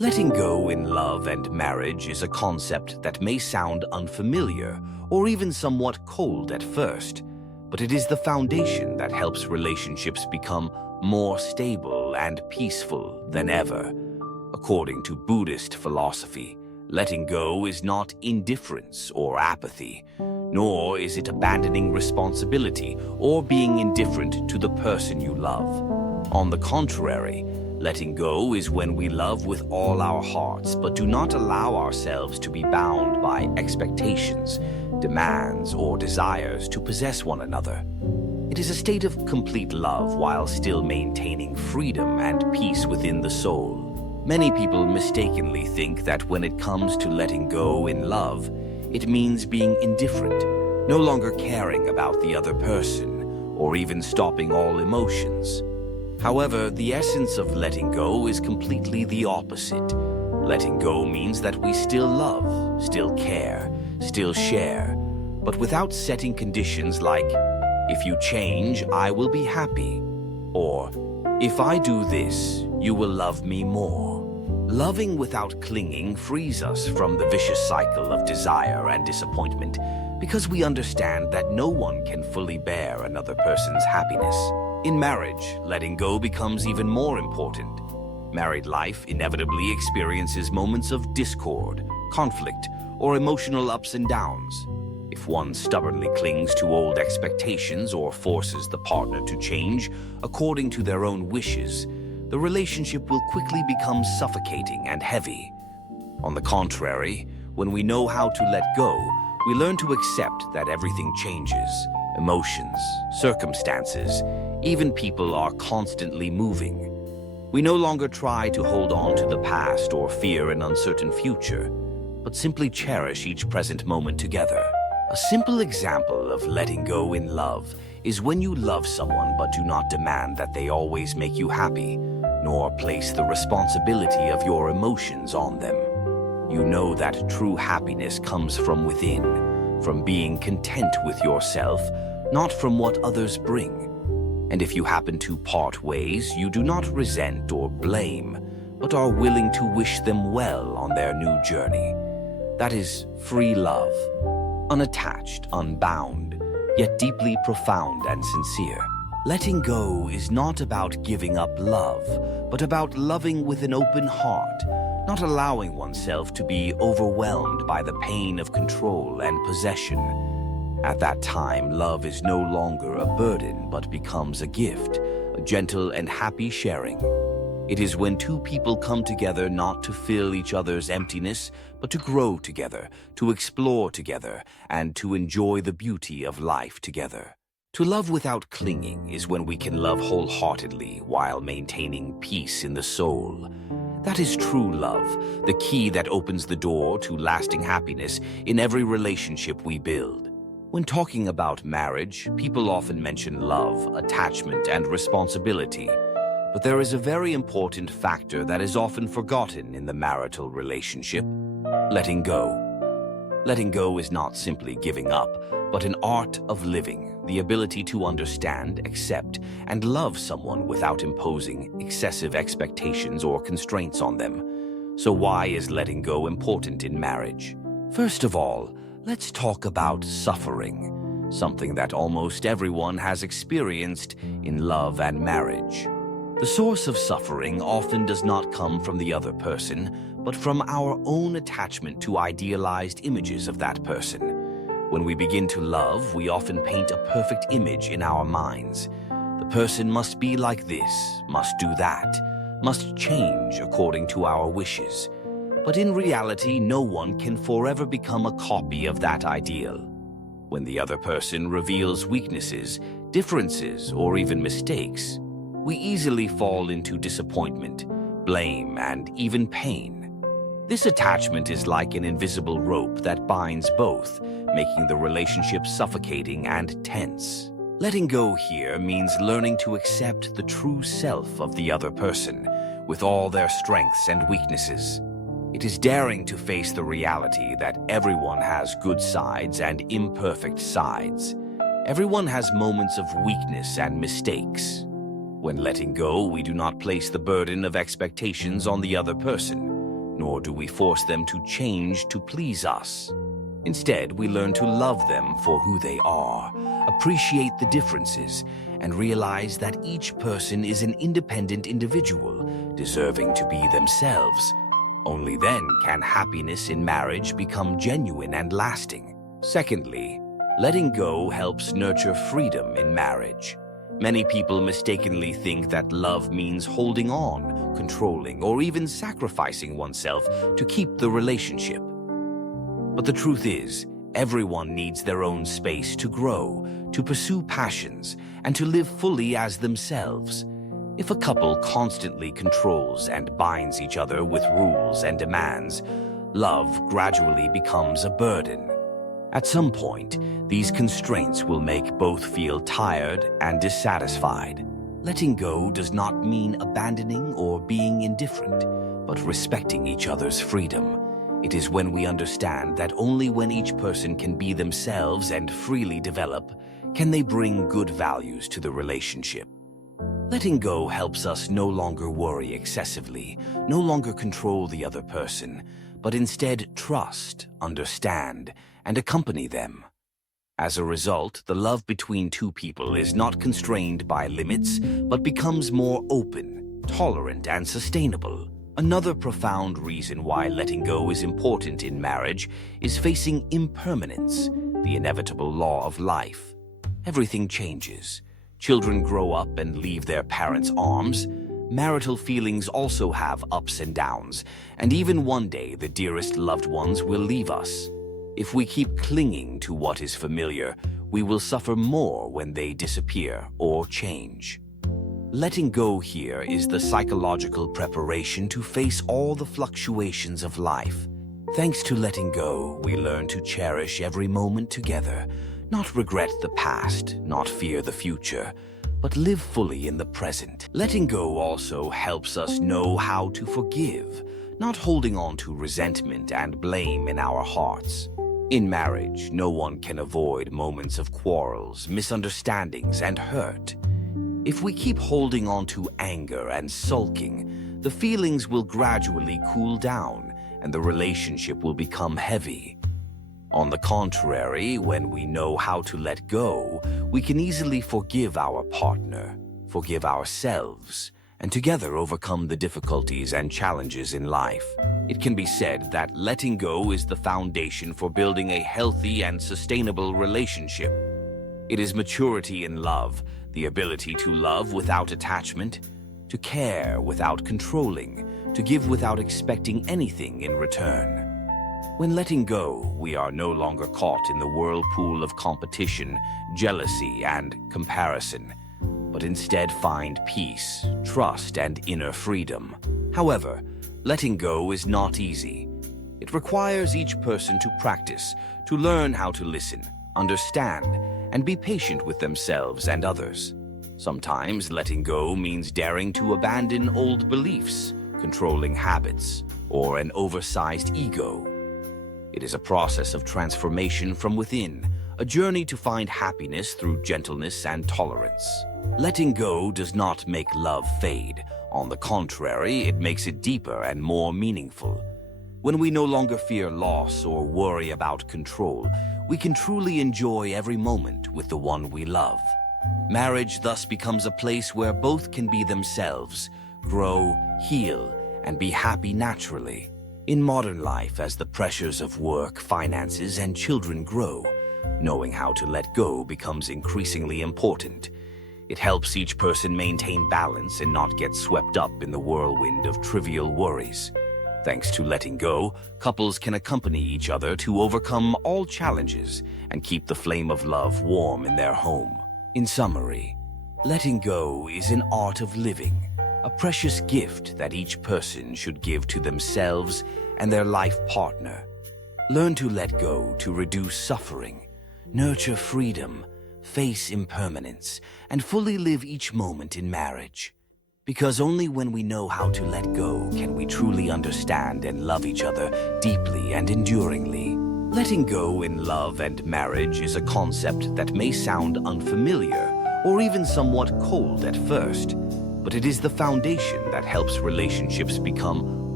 Letting go in love and marriage is a concept that may sound unfamiliar or even somewhat cold at first, but it is the foundation that helps relationships become more stable and peaceful than ever. According to Buddhist philosophy, letting go is not indifference or apathy, nor is it abandoning responsibility or being indifferent to the person you love. On the contrary, letting go is when we love with all our hearts but do not allow ourselves to be bound by expectations, demands, or desires to possess one another. It is a state of complete love while still maintaining freedom and peace within the soul. Many people mistakenly think that when it comes to letting go in love, it means being indifferent, no longer caring about the other person, or even stopping all emotions. However, the essence of letting go is completely the opposite. Letting go means that we still love, still care, still share, but without setting conditions like, if you change, I will be happy, or if I do this, you will love me more. Loving without clinging frees us from the vicious cycle of desire and disappointment because we understand that no one can fully bear another person's happiness. In marriage, letting go becomes even more important. Married life inevitably experiences moments of discord, conflict, or emotional ups and downs. If one stubbornly clings to old expectations or forces the partner to change according to their own wishes, the relationship will quickly become suffocating and heavy. On the contrary, when we know how to let go, we learn to accept that everything changes. Emotions, circumstances, even people are constantly moving. We no longer try to hold on to the past or fear an uncertain future, but simply cherish each present moment together. A simple example of letting go in love is when you love someone but do not demand that they always make you happy, nor place the responsibility of your emotions on them. You know that true happiness comes from within, from being content with yourself, not from what others bring. And if you happen to part ways, you do not resent or blame, but are willing to wish them well on their new journey. That is free love, unattached, unbound, yet deeply profound and sincere. Letting go is not about giving up love, but about loving with an open heart, not allowing oneself to be overwhelmed by the pain of control and possession. At that time, love is no longer a burden but becomes a gift, a gentle and happy sharing. It is when two people come together not to fill each other's emptiness, but to grow together, to explore together, and to enjoy the beauty of life together. To love without clinging is when we can love wholeheartedly while maintaining peace in the soul. That is true love, the key that opens the door to lasting happiness in every relationship we build. When talking about marriage, people often mention love, attachment, and responsibility. But there is a very important factor that is often forgotten in the marital relationship: letting go. Letting go is not simply giving up, but an art of living, the ability to understand, accept, and love someone without imposing excessive expectations or constraints on them. So why is letting go important in marriage? First of all, let's talk about suffering, something that almost everyone has experienced in love and marriage. The source of suffering often does not come from the other person, but from our own attachment to idealized images of that person. When we begin to love, we often paint a perfect image in our minds. The person must be like this, must do that, must change according to our wishes. But in reality, no one can forever become a copy of that ideal. When the other person reveals weaknesses, differences, or even mistakes, we easily fall into disappointment, blame, and even pain. This attachment is like an invisible rope that binds both, making the relationship suffocating and tense. Letting go here means learning to accept the true self of the other person, with all their strengths and weaknesses. It is daring to face the reality that everyone has good sides and imperfect sides. Everyone has moments of weakness and mistakes. When letting go, we do not place the burden of expectations on the other person. nor do we force them to change to please us. Instead, we learn to love them for who they are, appreciate the differences, and realize that each person is an independent individual, deserving to be themselves. Only then can happiness in marriage become genuine and lasting. Secondly, letting go helps nurture freedom in marriage. Many people mistakenly think that love means holding on, controlling, or even sacrificing oneself to keep the relationship. But the truth is, everyone needs their own space to grow, to pursue passions, and to live fully as themselves. If a couple constantly controls and binds each other with rules and demands, love gradually becomes a burden. At some point, these constraints will make both feel tired and dissatisfied. Letting go does not mean abandoning or being indifferent, but respecting each other's freedom. It is when we understand that only when each person can be themselves and freely develop, can they bring good values to the relationship. Letting go helps us no longer worry excessively, no longer control the other person, but instead trust, understand, and accompany them. As a result, the love between two people is not constrained by limits, but becomes more open, tolerant, and sustainable. Another profound reason why letting go is important in marriage is facing impermanence, the inevitable law of life. Everything changes. Children grow up and leave their parents' arms. Marital feelings also have ups and downs, and even one day the dearest loved ones will leave us. If we keep clinging to what is familiar, we will suffer more when they disappear or change. Letting go here is the psychological preparation to face all the fluctuations of life. Thanks to letting go, we learn to cherish every moment together, not regret the past, not fear the future, but live fully in the present. Letting go also helps us know how to forgive, not holding on to resentment and blame in our hearts. In marriage, no one can avoid moments of quarrels, misunderstandings, and hurt. If we keep holding on to anger and sulking, the feelings will gradually cool down and the relationship will become heavy. On the contrary, when we know how to let go, we can easily forgive our partner, forgive ourselves, and together overcome the difficulties and challenges in life. It can be said that letting go is the foundation for building a healthy and sustainable relationship. It is maturity in love, the ability to love without attachment, to care without controlling, to give without expecting anything in return. When letting go, we are no longer caught in the whirlpool of competition, jealousy, and comparison, but instead find peace, trust, and inner freedom. However, letting go is not easy. It requires each person to practice, to learn how to listen, understand, and be patient with themselves and others. Sometimes letting go means daring to abandon old beliefs, controlling habits, or an oversized ego. It is a process of transformation from within, a journey to find happiness through gentleness and tolerance. Letting go does not make love fade. On the contrary, it makes it deeper and more meaningful. When we no longer fear loss or worry about control, we can truly enjoy every moment with the one we love. Marriage thus becomes a place where both can be themselves, grow, heal, and be happy naturally. In modern life, as the pressures of work, finances, and children grow, knowing how to let go becomes increasingly important. It helps each person maintain balance and not get swept up in the whirlwind of trivial worries. Thanks to letting go, couples can accompany each other to overcome all challenges and keep the flame of love warm in their home. In summary, letting go is an art of living, a precious gift that each person should give to themselves and their life partner. Learn to let go to reduce suffering, nurture freedom, face impermanence, and fully live each moment in marriage. Because only when we know how to let go can we truly understand and love each other deeply and enduringly. Letting go in love and marriage is a concept that may sound unfamiliar or even somewhat cold at first, but it is the foundation that helps relationships become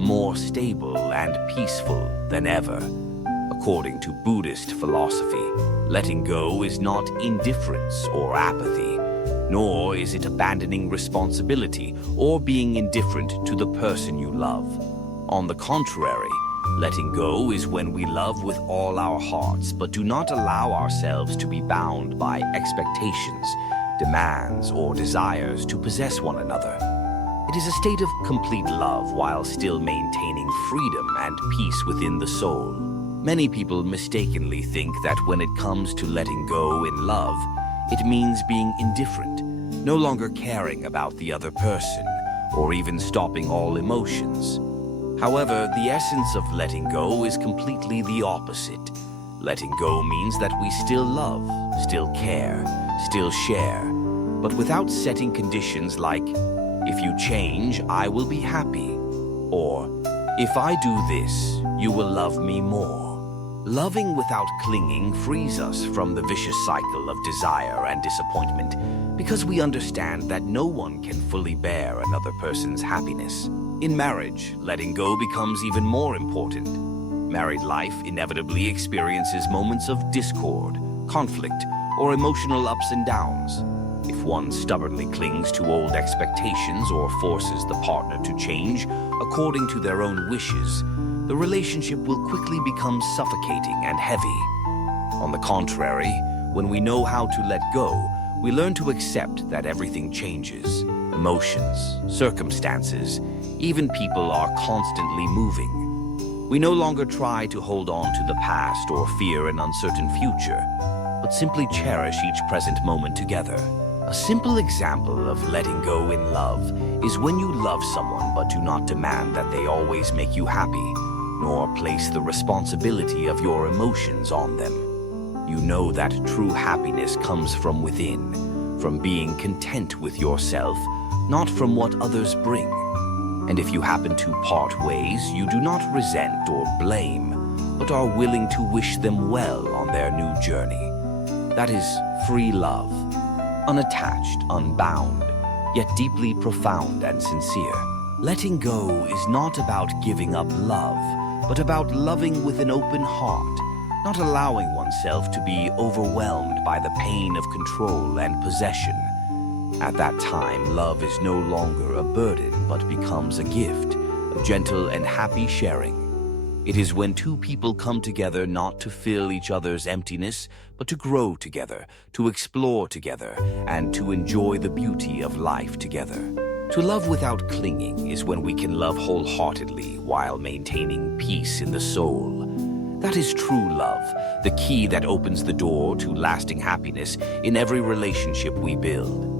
more stable and peaceful than ever. According to Buddhist philosophy, letting go is not indifference or apathy, nor is it abandoning responsibility or being indifferent to the person you love. On the contrary, letting go is when we love with all our hearts but do not allow ourselves to be bound by expectations, demands, or desires to possess one another. It is a state of complete love while still maintaining freedom and peace within the soul. Many people mistakenly think that when it comes to letting go in love, it means being indifferent, no longer caring about the other person, or even stopping all emotions. However, the essence of letting go is completely the opposite. Letting go means that we still love, still care, still share, but without setting conditions like, if you change, I will be happy, or if I do this, you will love me more. Loving without clinging frees us from the vicious cycle of desire and disappointment because we understand that no one can fully bear another person's happiness. In marriage, letting go becomes even more important. Married life inevitably experiences moments of discord, conflict, or emotional ups and downs. If one stubbornly clings to old expectations or forces the partner to change according to their own wishes, the relationship will quickly become suffocating and heavy. On the contrary, when we know how to let go, we learn to accept that everything changes. Emotions, circumstances, even people are constantly moving. We no longer try to hold on to the past or fear an uncertain future, but simply cherish each present moment together. A simple example of letting go in love is when you love someone but do not demand that they always make you happy, nor place the responsibility of your emotions on them. You know that true happiness comes from within, from being content with yourself, not from what others bring. And if you happen to part ways, you do not resent or blame, but are willing to wish them well on their new journey. That is free love, unattached, unbound, yet deeply profound and sincere. Letting go is not about giving up love, but about loving with an open heart, not allowing oneself to be overwhelmed by the pain of control and possession. At that time, love is no longer a burden, but becomes a gift, a gentle and happy sharing. It is when two people come together not to fill each other's emptiness, but to grow together, to explore together, and to enjoy the beauty of life together. To love without clinging is when we can love wholeheartedly while maintaining peace in the soul. That is true love, the key that opens the door to lasting happiness in every relationship we build.